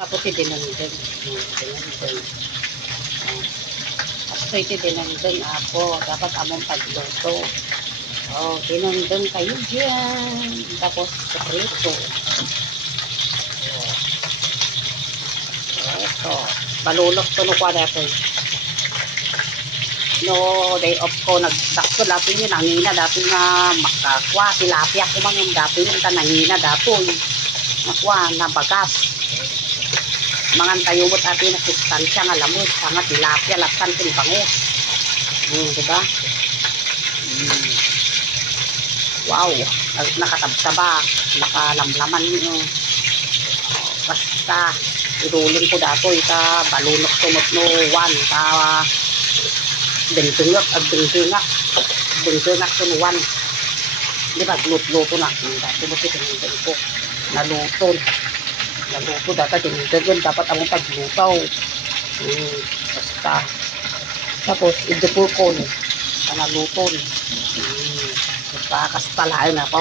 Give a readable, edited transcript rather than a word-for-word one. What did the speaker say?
Tapos idinandun. Dinandun. Tapos ito dinandun ako. Dapat among pagluto. Dinandun kayo dyan. Tapos prito. Ito. Balulok to no kwa dati. No, day off ko. Nagdakso dati yun. Nangina dati nga makakwa. Tilapia ko mga dati yung nangina dati. Nakwa, nabagas. Mga tayubot ati na sustansya nga lamot. Nga tilapia, lasan tinbangus. Diba? Wow. Nakatabtaba. Nakalamlaman nyo. Basta. Iruling ko dato. Ika balunok tumot no one. Dengdengak. Dengdengak no one. Diba? Luto na. Dati mo tinigil ko. Naluto data dinigdagan dapat ang paglutaw basta tapos idupol ko naluto diba kastalaan na pa